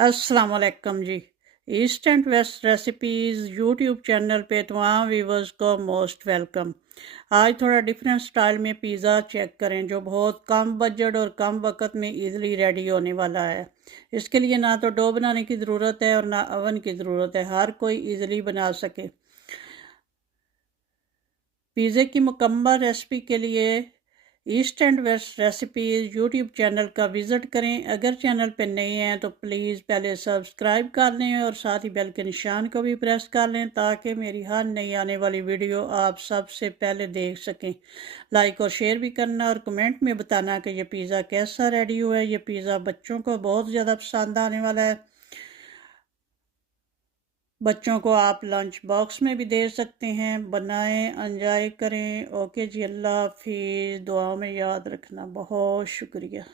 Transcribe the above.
अस्सलाम वालेकुम जी। East and waste recipes YouTube channel पे तमाम व्यूवर्स को मोस्ट वेलकम। आज थोड़ा डिफरेंट स्टाइल में पिज़्ज़ा चेक करें जो बहुत कम बजट और कम वक्त में इजीली रेडी होने वाला है। इसके लिए ना तो डो बनाने की ज़रूरत है और ना ओवन की ज़रूरत है, हर कोई इजीली बना सके। पिज़्ज़े की मुकम्मल रेसिपी के लिए East and waste recipes YouTube channel का विज़िट करें। अगर चैनल पर नए हैं तो प्लीज़ पहले सब्सक्राइब कर लें और साथ ही बेल के निशान को भी प्रेस कर लें ताकि मेरी हर नई आने वाली वीडियो आप सबसे पहले देख सकें। लाइक और शेयर भी करना और कमेंट में बताना कि ये पिज़्ज़ा कैसा रेडी हुआ है। ये पिज़्ज़ा बच्चों को बहुत ज़्यादा पसंद आने वाला है। बच्चों को आप लंच बॉक्स में भी दे सकते हैं। बनाएं, एंजॉय करें। ओके जी, अल्लाह हाफिज़। दुआ में याद रखना। बहुत शुक्रिया।